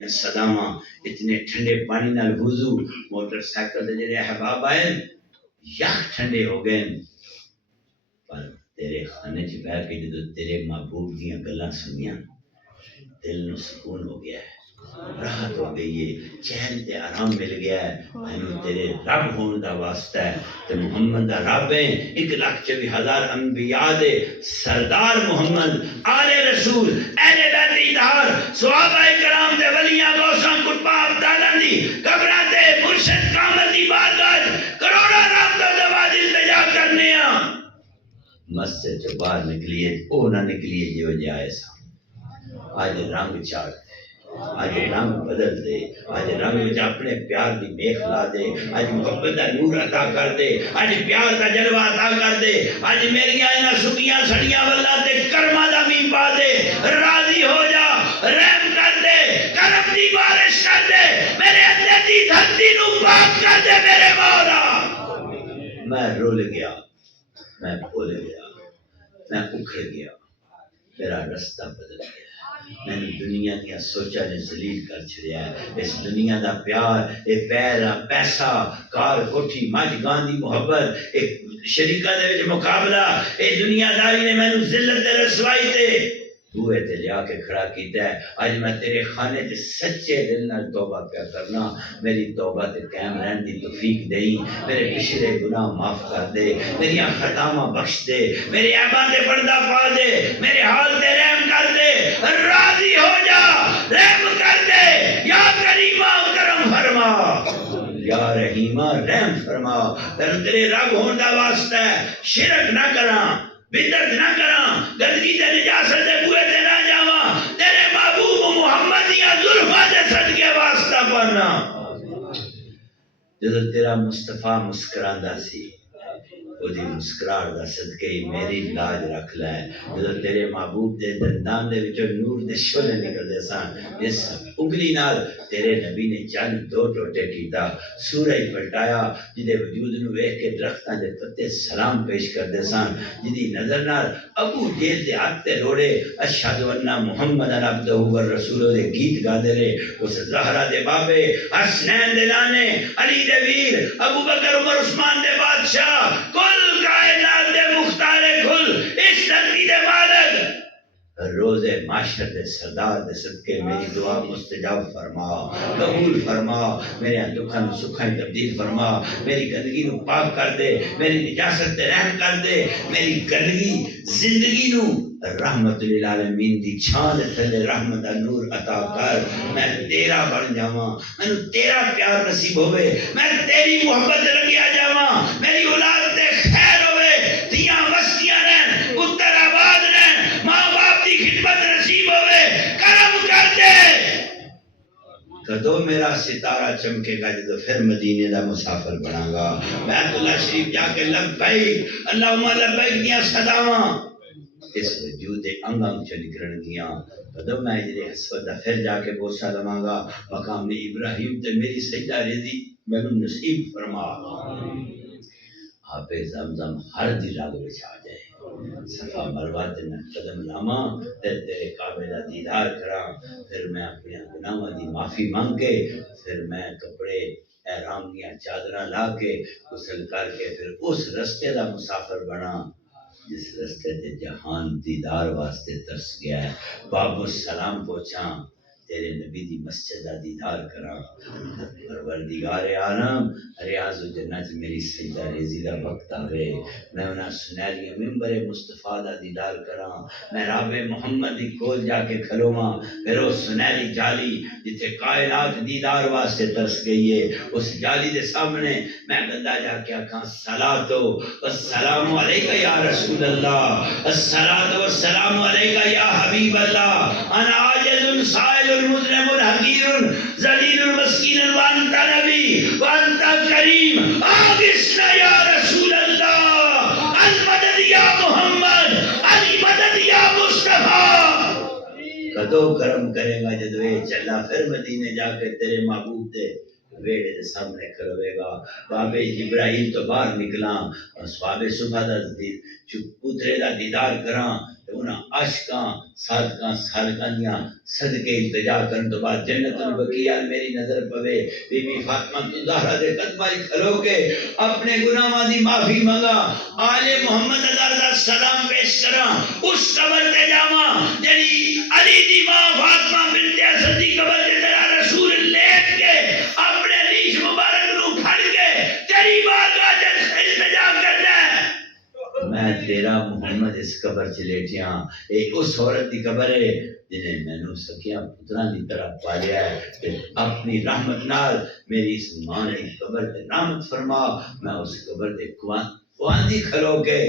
صداواں اتنے ٹھنڈے پانی نال وضو موٹر سائیکل دے جڑے احباب آئے یخ ٹھنڈے ہو گئے پر تیرے خانے چ بیٹھ کے جدو تیرے محبوب دیاں گلاں سنیاں دل نو سکون ہو گیا ہے راحت ہو گئی ہے چین تے آرام مل گیا ہے مینوں تیرے رب ہون دا واسطہ ہے تے محمد دا رب ہے 1,24,000 انبیاء دے سردار محمد آل رسول اہل بیت اطہار صحابہ کرام دے ولیاں غوثاں قطباں ابدالاں دی قبراں تے مرشد کامل دی بارگاہ کروڑاں رب دا دعا التجا کرنے ہاں مسجد جو باہر نکلیے او نہ نکلیے جو جائے سا آج رنگ چاڑ دے آج رنگ بدل دے آج رنگ وچ اپنے پیار دی میخ لا دے آج محبت دا نور عطا کر دے آج پیار دا جلوہ عطا کر دے آج میری آئینہ سکیاں سڑیاں واللہ تے کرمہ دا بھی پا دے راضی ہو جا رحم کر دے کرم دی بارش کر دے میرے اندر دی دھرتی نو پاک کر دے میرے مولا میں رول گیا میں بھول گیا میں اکھڑ گیا میرا رستہ بدل گیا میں نے دنیا دیا سوچا نے ذلیل کر چھڑیا ہے اس دنیا دا پیار اے پیرا پیسہ کار کوٹھی مجھ گاندھی محبت ایک شریکہ دے وچ مقابلہ اے دنیا داری نے میں نے ذلت دے رسوائی تے دوئے تے لیا کے کھڑا کیتا ہے آج میں تیرے خانے تے سچے دل نال توبہ کیا کرنا میری توبہ تے قائم رہن دی توفیق دئی میرے پچھلے گناہ معاف کر دے میری خطاواں بخش دے میرے عیباں تے پردہ پا دے میرے حال تے رحم کر دے راضی ہو جا رحم کر دے یا کریمہ کرم فرما یا رحیمہ رحم فرما تیرے رب ہون دا واسطہ ہے شرک نہ کراں بدعت نہ کراں گندگی تے نجاست دے بوئے تے نہ جاواں تیرے محبوب محمد یا زلفاں دے صدقے واسطہ پڑھنا جدو تیرا مصطفیٰ مسکراندا سی او دی مسکراہٹ دا صدقے ہی میری لاج رکھ لے جدو تیرے محبوب دے دندان دے وچوں نور دے شعلے نکلدے سن جس انگلی نال تیرے نبی نے 42 ٹوٹے کیتا سورج پلٹایا جدے وجود نو ویکھ کے درختاں دے پتے سلام پیش کردے سن جدی نظر نال ابو جہل دے ہاتھ تے روڑے اشہد ان محمد عبدہ والرسول دے گیت گاندے رہے اس زہرا دے بابے حسنین دے نانے علی دے ویر ابو بکر عمر عثمان دے بادشاہ کل کائنات دے مختار کل اس دھرتی دے مالک روز معاشر دے سردار دے صدقے میری دعا مستجاب فرما قبول فرما میرے دکھاں سکھاں تبدیل فرما میری گندگی نو پاک کر دے میری نجاست تے رحم کر دے میری گندگی زندگی نو رحمت للعالمین دی چھان تھلے رحمت دا نور عطا کر میں تیرا بن جاواں میں تیرا پیار نصیب ہوئے میں تیری محبت لگیا جاواں میری اولاد تے خیر ہوئے دیاں وسطیاں رہن پتر آباد رہن ماں باپ دی خدمت نصیب ہوئے کرم کر دے کدو میرا ستارہ چمکے گا جدو پھر مدینے دا مسافر بنا گا بیت اللہ شریف جا کے لبیک اللہم لبیک دیاں صداواں اس وجود انگنگ چ نکلن گیاں کدو میں جڑے حسبت دا پھر جا کے بوسہ لواں گا مقام ابراہیم تے میری سجدہ رضی میں نصیب فرما آپ زمزم ہر دی راگ وچ آ جائے صفا مروہ تے میں قدم لاواں تیرے کعبے دا دیدار کراں پھر میں اپنے گناہاں دی معافی مانگ کے پھر میں کپڑے احرام دیاں چادراں لا کے غسل کر کے پھر اس رستے دا مسافر بنا جس رستے تے جہان دیدار واسطے ترس گیا ہے باب السلام پہنچاں تیرے نبی دی مسجد دا دیدار کراں پروردگار عالم ریاض الجنت میری سجدہ ریزی دا وقت آوے میں انہاں سنہری ممبر مصطفیٰ دا دیدار کراں میں رب محمد دی کول جا کے کھلواں پھر اس سنہری جالی جتھے کائنات دیدار واسطے ترس گئی ہے اس جالی دے سامنے میں بندہ جا کے آکھاں صلاتو والسلام علیکہ یا رسول اللہ الصلاۃ والسلام علیکہ یا حبیب اللہ انا عاجز سائل المذنب الحقیر ذلیل المسکین وانت نبی وانت کریم آغثنا یا رسول اللہ المدد یا محمد المدد یا مصطفیٰ کدو کرم کرے گا جدو اے چلا پھر مدینے جا کے تیرے محبوب دے ویڑے دے سامنے کھڑوے گا بابے جبرائیل تو باہر نکلاں اور سواب صبح دا پوترے دا دیدار کراں انہاں عاشقاں صادقاں سالکاں دیاں صدقے التجا کرن تو بعد جنت البقیع میری نظر پوے بی بی فاطمہ زہرا دے قدماں کھلو کے اپنے گناہاں دی معافی منگا آل محمد دا سلام پیش کراں اس قبر تے جاواں جڑی علی دی ماں فاطمہ بنت اسد دی قبر تے تیرا رسول لیٹ کے اپنے ریش مبارک نو پھڑ کے تیری بارگاہ تے التجا کردا ہے میں تیرا محمد اس قبر چ لیٹیاں اے اس عورت دی قبر ہے جنہیں میں نو سکیا پتراں دی طرح پالیا ہے تے اپنی رحمت نال میری اس ماں دی قبر تے رحمت فرما میں اس قبر دے کواندی کھلو کے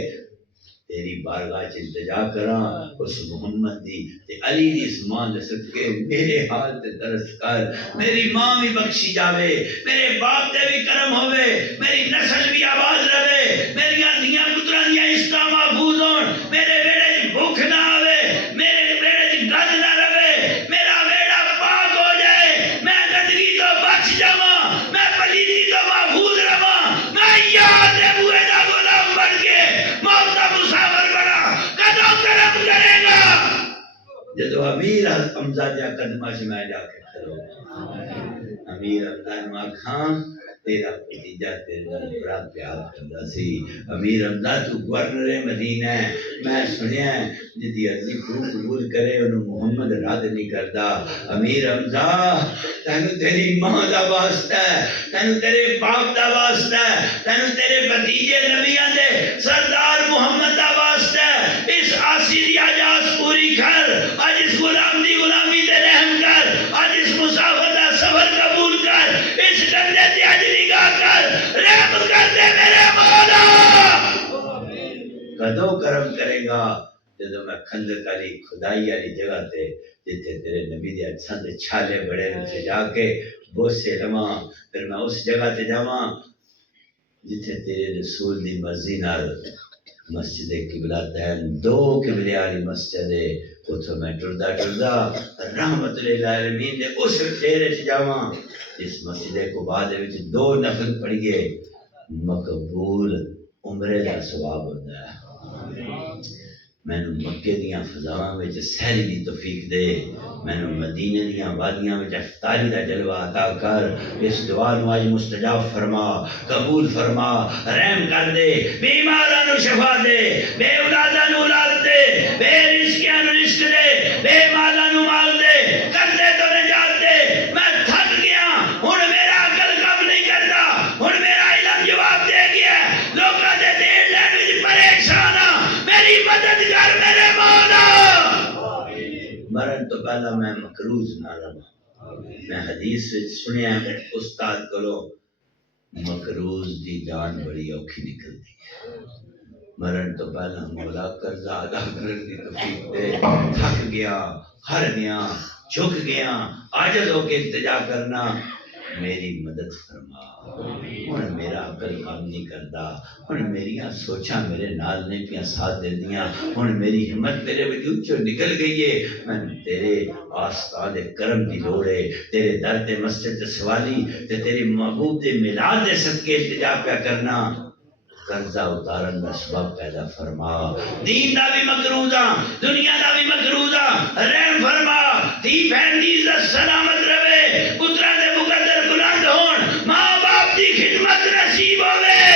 تیری بارگاہ چ التجا کراں اس محمد دی تے علی دی اس ماں دے صدقے میرے حال تے ترس کر میری ماں بھی بخشی جاوے میرے باپ تے بھی کرم ہوے میری نسل بھی آباد رہے میری دھیاں پتراں دیاں عزتاں محفوظ ہون میرے بیڑے چ بھوک نہ آوے میرے بیڑے چ گند نہ رہے میرا بیڑا پاک ہو جائے میں گندگی تو بچ جاواں میں پلیتی تو محفوظ رہواں میں یاد دے بوئے دا غلام بن کے موت دا مسافر بنا کدوں کرم کرے گا جدو امیر حمزہ دیا قدمہ سے میں جا کے کھلو امیر حمزہ نو آکھاں تیرا بھتیجا تیرے نال بڑا پیار کردا سی امیر حمزہ تو گورنر مدینہ ہے میں سنیا ہے جدی عرضی قبول کرے انہوں محمد رد نہیں کردا امیر حمزہ تینو تیری ماں دا واسطہ ہے تینو تیرے باپ دا واسطہ ہے تینو تیرے بھتیجے نبیاں دے سردار محمد دا واسطہ ہے اس آسی دی اجاز پوری کر آج اس غلام دی غلامی تے رحم کر آج اس مسافر دا سفر قبول کر اس گندے دی اج نگاہ کر رحم کر دے میرے مولا کدو کرم کرے گا جدو میں کھندق علی خدائی علی جگہ تے جتے تیرے نبی دے اچھاں دے چھالے بڑے تے جا کے بوسے لواں پھر میں اس جگہ تے جاواں جتے تیرے رسول دی مرضی نال مسجد قبلہ تین دو قبلے والی مسجد ہے اتھوں میں ٹردا رحمت للعالمین دے اس ڈیرے چ جاواں اس مسجد قباء دے وچ 2 نفل پڑھیے مقبول عمرے دا ثواب ہوندا ہے میں نو مکے دیاں فضاواں وچ سیر دی توفیق دے میں نو مدینے دیاں وادیاں وچ افطاری دا جلوہ عطا کر اس دعا نو اج مستجاب فرما قبول فرما رحم کر دے بیماراں نو شفا دے بے اولاداں نو اولاد دے بے رزقیاں نو رزق دے بے مالاں نو مال دے قرضے تو نجات دے میں تھک گیا ہن میرا عقل کم نہیں کردا ہن میرا علم جواب دے گیا لوکاں دے دین لین وچ پریشان ہاں میری مدد کر میرے مولا مرن تو پہلا میں مقروض نہ رہا میں حدیث سنیا استاد کولو مقروض دی جان بڑی اوکھی نکلتی ہے مرن تو پہلا مولا قرضہ ادا کرنے کی توفیق دے تھک گیا ہر گیا جھک گیا عاجز ہو کے التجا کرنا میری مدد فرما ہن میرا عقل کام نہیں کردا ہن میریاں سوچاں میرے نال نہیں پیاں ساتھ دیندیاں ہن میری ہمت تیرے وجود چوں نکل گئی ہے میں تیرے آستان دے کرم دی لوڑ ہے تیرے در تے مسجد تے سوالی تے تیری محبوب دے میلاد دے صدقے التجا پیا کرنا قرضہ اتارن دا سبب پیدا فرما دین دا بھی مقروضہ دنیا دا بھی مقروضہ رحم فرما تھی بہن دی عزت سلامت رہے پترا دے مقدر بلند ہون ماں باپ دی خدمت نصیب ہوئے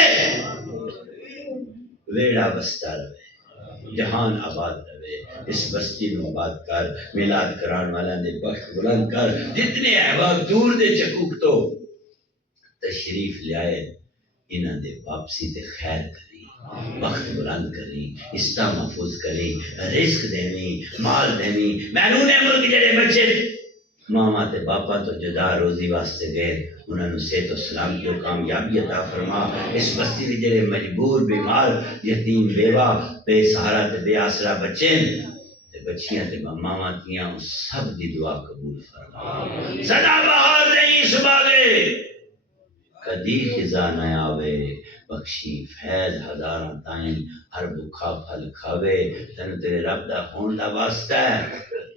ویڑا بستہ رہے جہان آباد رہے اس بستی نو آباد کر میلاد کران والا دے بخت بلند کر جتنے احباب دور دے چکوک تو تشریف لے آئے انہاں دے واپسی تے خیر کری وقت بلند کری عزت محفوظ کری رزق دینی مال دینی محنون ملک جڑے بچے ماما تے باپا تو جدا روزی واسطے گئے انہاں نو صحت و سلامتی و کامیابی عطا فرما اس بستی وچ جڑے مجبور بیمار یتیم بیوہ بے سہارا تے بے آسرا بچے تے بچیاں تے ماما تیاں سب دی دعا قبول فرما سدا بہار نہیں سباگے کدی خزاں نہ آوے بخشی فیض ہزاراں تائیں ہر بکھا پھل کھاوے تینوں تیرے رب دا ہون دا واسطہ ہے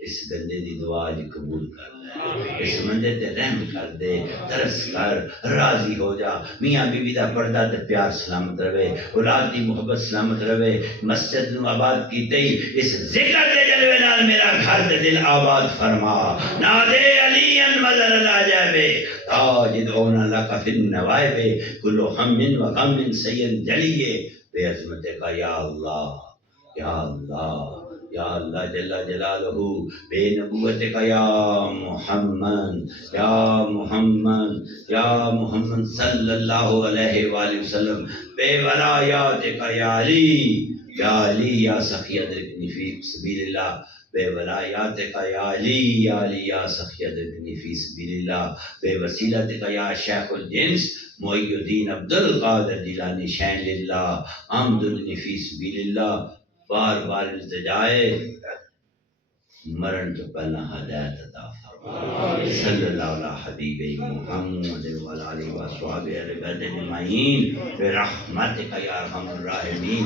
اس گندے دی دعا اج قبول کر لے اس بندے تے رحم کر دے، ترس کر، راضی ہو جا۔ میاں بیوی دا پردہ تے پیار سلامت رہے، اولاد دی محبت سلامت رہے، مسجد نو آباد کیتے ہی اس ذکر دے جلوے نال میرا گھر تے دل آباد فرما۔ نادے علی مظہر العجائب تاجد اونا لکا فی النوائب کل ہم و غم سید جلیے بے عظمت کا یا اللہ یا اللہ یا اللہ جل جلالہ بے نبوت کا یا محمد یا محمد یا محمد صلی اللہ علیہ وآلہ وسلم بے ولایات کا یا علی یا سخی ادرکنی فی سبیل اللہ بے ولایات کا یا علی یا سخی ادرکنی فی سبیل اللہ بے وسیلت کا یا شیخ الجنس معی الدین عبد القادر جیلانی شین للہ عمدنی فی سبیل اللہ بار بار التجائے مرن تو پہلا ہدایت عطا فرما صلی اللہ علیہ حبیب محمد وعلی آلہ وصحبہ اجمعین برحمتک یا ارحم الراحمین۔